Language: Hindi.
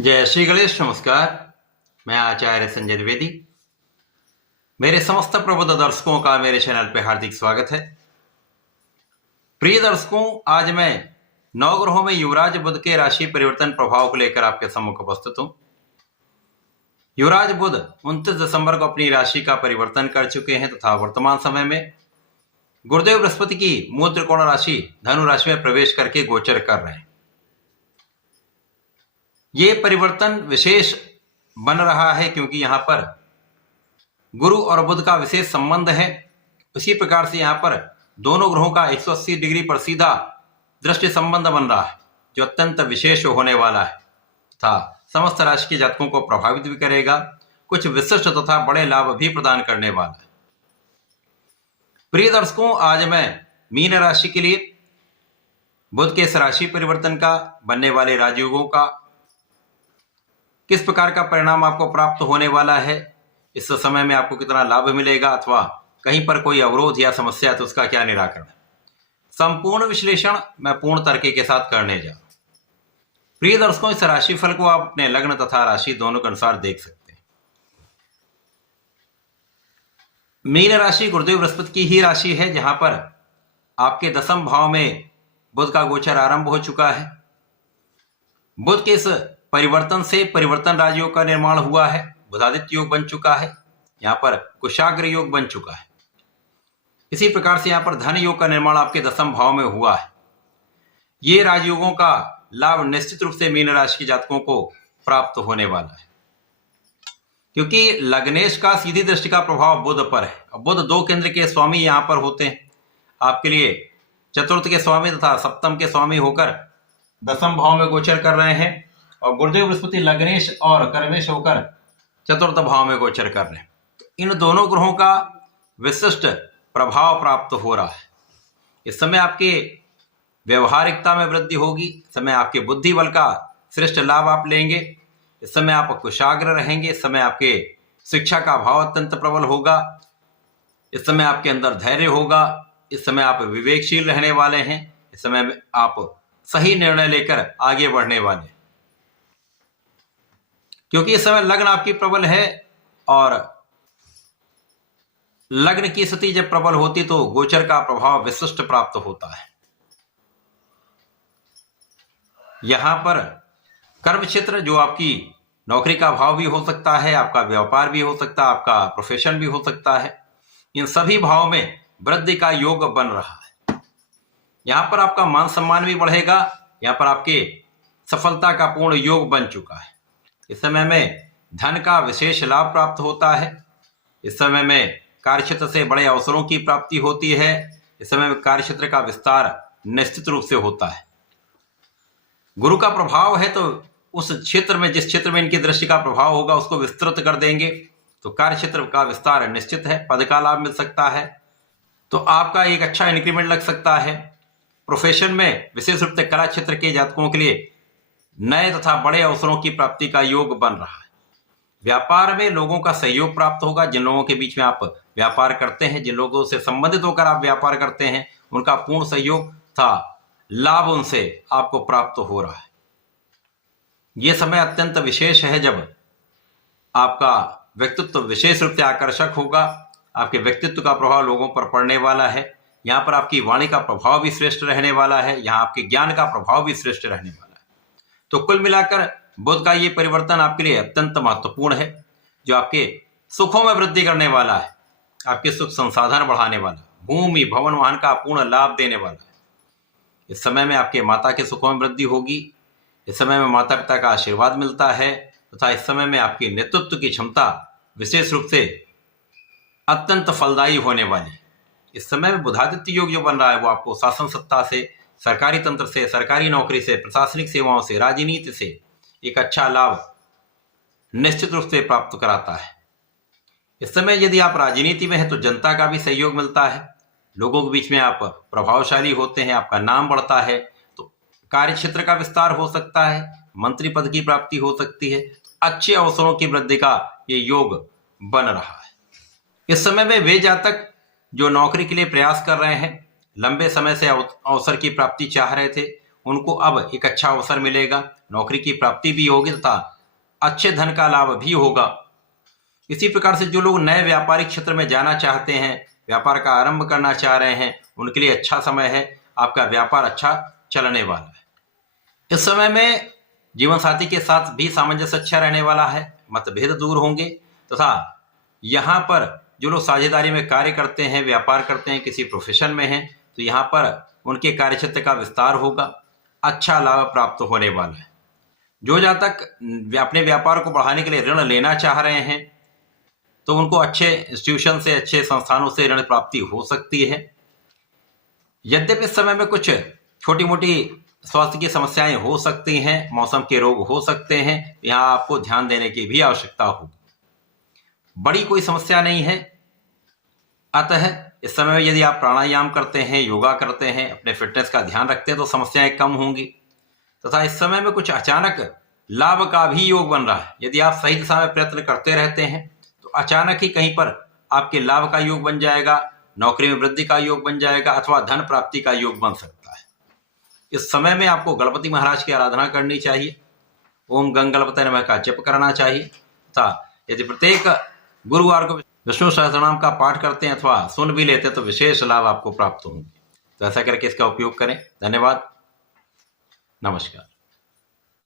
जय श्री गणेश। नमस्कार। मैं आचार्य संजय द्विवेदी। मेरे समस्त प्रबुद्ध दर्शकों का मेरे चैनल पे हार्दिक स्वागत है। प्रिय दर्शकों, आज मैं नवग्रहों में युवराज बुध के राशि परिवर्तन प्रभाव को लेकर आपके सम्मुख उपस्थित हूं। युवराज बुध 29 दिसंबर को अपनी राशि का परिवर्तन कर चुके हैं तथा वर्तमान समय में गुरुदेव बृहस्पति की मूल त्रिकोण राशि धनु राशि में प्रवेश करके गोचर कर रहे हैं। ये परिवर्तन विशेष बन रहा है क्योंकि यहां पर गुरु और बुध का विशेष संबंध है। उसी प्रकार से यहां पर दोनों ग्रहों का 180 डिग्री पर सीधा दृष्टि संबंध बन रहा है, जो अत्यंत विशेष होने वाला है तथा समस्त राशि के जातकों को प्रभावित भी करेगा, कुछ विशिष्ट तथा बड़े लाभ भी प्रदान करने वाला है। प्रिय दर्शकों, आज मैं मीन राशि के लिए बुध के इस राशि परिवर्तन का, बनने वाले राजयोगों का किस प्रकार का परिणाम आपको प्राप्त होने वाला है, इस समय में आपको कितना लाभ मिलेगा अथवा कहीं पर कोई अवरोध या समस्या तो उसका क्या निराकरण, संपूर्ण विश्लेषण मैं पूर्ण तर्क के साथ करने जा रहा हूं। प्रिय दर्शकों, इस राशिफल को आप अपने लग्न तथा राशि दोनों के अनुसार देख सकते हैं। मीन राशि गुरुदेव बृहस्पति की ही राशि है, जहां पर आपके दसम भाव में बुध का गोचर आरंभ हो चुका है। बुध के इस परिवर्तन से परिवर्तन राजयोग का निर्माण हुआ है, बुधादित्य योग बन चुका है, यहां पर कुशाग्र योग बन चुका है। इसी प्रकार से यहां पर धन योग का निर्माण आपके दसम भाव में हुआ है। ये राजयोगों का लाभ निश्चित रूप से मीन राशि के जातकों को प्राप्त होने वाला है, क्योंकि लग्नेश का सीधी दृष्टि का प्रभाव बुध पर है। अब बुध दो केंद्र के स्वामी यहां पर होते हैं, आपके लिए चतुर्थ के स्वामी तथा सप्तम के स्वामी होकर दसम भाव में गोचर कर रहे हैं, और गुरुदेव बृहस्पति लग्नेश और कर्मेश होकर चतुर्थ भाव में गोचर कर रहे हैं। इन दोनों ग्रहों का विशिष्ट प्रभाव प्राप्त हो रहा है। इस समय आपके व्यवहारिकता में वृद्धि होगी, इस समय आपके बुद्धि बल का श्रेष्ठ लाभ आप लेंगे, इस समय आप कुशाग्र रहेंगे, इस समय आपके शिक्षा का भाव अत्यंत प्रबल होगा, इस समय आपके अंदर धैर्य होगा, इस समय आप विवेकशील रहने वाले हैं, इस समय आप सही निर्णय लेकर आगे बढ़ने वाले हैं, क्योंकि इस समय लग्न आपकी प्रबल है, और लग्न की स्थिति जब प्रबल होती तो गोचर का प्रभाव विशिष्ट प्राप्त होता है। यहां पर कर्म क्षेत्र, जो आपकी नौकरी का भाव भी हो सकता है, आपका व्यापार भी हो सकता है, आपका प्रोफेशन भी हो सकता है, इन सभी भाव में वृद्धि का योग बन रहा है। यहां पर आपका मान सम्मान भी बढ़ेगा, यहां पर आपके सफलता का पूर्ण योग बन चुका है। इस समय में धन का विशेष लाभ प्राप्त होता है, इस समय में कार्यक्षेत्र से बड़े अवसरों की प्राप्ति होती है, इस समय में कार्यक्षेत्र का विस्तार निश्चित रूप से होता है। गुरु का प्रभाव है तो उस क्षेत्र में, जिस क्षेत्र में इनकी दृष्टि का प्रभाव होगा, उसको विस्तृत कर देंगे, तो कार्यक्षेत्र का विस्तार निश्चित है, पद का लाभ मिल सकता है, तो आपका एक अच्छा इंक्रीमेंट लग सकता है। प्रोफेशन में विशेष रूप से कला क्षेत्र के जातकों के लिए नए तथा बड़े अवसरों की प्राप्ति का योग बन रहा है। व्यापार में लोगों का सहयोग प्राप्त होगा, जिन लोगों के बीच में आप व्यापार करते हैं, जिन लोगों से संबंधित होकर आप व्यापार करते हैं, उनका पूर्ण सहयोग तथा लाभ उनसे आपको प्राप्त हो रहा है। यह समय अत्यंत विशेष है, जब आपका व्यक्तित्व विशेष रूप से आकर्षक होगा, आपके व्यक्तित्व का प्रभाव लोगों पर पड़ने वाला है। यहाँ पर आपकी वाणी का प्रभाव भी श्रेष्ठ रहने वाला है, यहाँ आपके ज्ञान का प्रभाव भी श्रेष्ठ रहने वाला है। तो कुल मिलाकर बुध का ये परिवर्तन आपके लिए अत्यंत महत्वपूर्ण है, जो आपके सुखों में वृद्धि करने वाला है, आपके सुख संसाधन बढ़ाने वाला, भूमि भवन वाहन का पूर्ण लाभ देने वाला है। इस समय में आपके माता के सुखों में वृद्धि होगी, इस समय में माता पिता का आशीर्वाद मिलता है, तथा इस समय में आपकी नेतृत्व की क्षमता विशेष रूप से अत्यंत फलदायी होने वाली है। इस समय में बुधादित्य योग जो बन रहा है, वो आपको शासन सत्ता से, सरकारी तंत्र से, सरकारी नौकरी से, प्रशासनिक सेवाओं से, राजनीति से एक अच्छा लाभ निश्चित रूप से प्राप्त कराता है। इस समय यदि आप राजनीति में हैं तो जनता का भी सहयोग मिलता है, लोगों के बीच में आप प्रभावशाली होते हैं, आपका नाम बढ़ता है, तो कार्य क्षेत्र का विस्तार हो सकता है, मंत्री पद की प्राप्ति हो सकती है, अच्छे अवसरों की वृद्धि का ये योग बन रहा है। इस समय में वे जातक जो नौकरी के लिए प्रयास कर रहे हैं, लंबे समय से अवसर की प्राप्ति चाह रहे थे, उनको अब एक अच्छा अवसर मिलेगा, नौकरी की प्राप्ति भी होगी तथा अच्छे धन का लाभ भी होगा। इसी प्रकार से जो लोग नए व्यापारिक क्षेत्र में जाना चाहते हैं, व्यापार का आरंभ करना चाह रहे हैं, उनके लिए अच्छा समय है। आपका व्यापार अच्छा चलने वाला है। इस समय में जीवन साथी के साथ भी सामंजस्य अच्छा रहने वाला है, मतभेद दूर होंगे तथा यहाँ पर जो लोग साझेदारी में कार्य करते हैं, व्यापार करते हैं, किसी प्रोफेशन में हैं, तो यहाँ पर उनके कार्यक्षेत्र का विस्तार होगा, अच्छा लाभ प्राप्त होने वाला है। जो जातक अपने व्यापार को बढ़ाने के लिए ऋण लेना चाह रहे हैं तो उनको अच्छे इंस्टीट्यूशन से, अच्छे संस्थानों से ऋण प्राप्ति हो सकती है। यद्यपि इस समय में कुछ छोटी मोटी स्वास्थ्य की समस्याएं हो सकती हैं, मौसम के रोग हो सकते हैं, यहाँ आपको ध्यान देने की भी आवश्यकता होगी। बड़ी कोई समस्या नहीं है। अतः इस समय में यदि आप प्राणायाम करते हैं, योगा करते हैं, अपने फिटनेस का ध्यान रखते हैं तो समस्याएं कम होंगी तथा इस समय में कुछ अचानक लाभ का भी योग बन रहा है। यदि आप सही दिशा में प्रयत्न करते रहते हैं तो अचानक ही कहीं पर आपके लाभ का योग बन जाएगा, नौकरी में वृद्धि का योग बन जाएगा अथवा धन प्राप्ति का योग बन सकता है। इस समय में आपको गणपति महाराज की आराधना करनी चाहिए, ओम गंग गणपते नमः का जप करना चाहिए तथा यदि प्रत्येक गुरुवार को विष्णु सहस्रनाम का पाठ करते हैं अथवा सुन भी लेते हैं तो विशेष लाभ आपको प्राप्त होंगे। तो ऐसा करके इसका उपयोग करें। धन्यवाद, नमस्कार।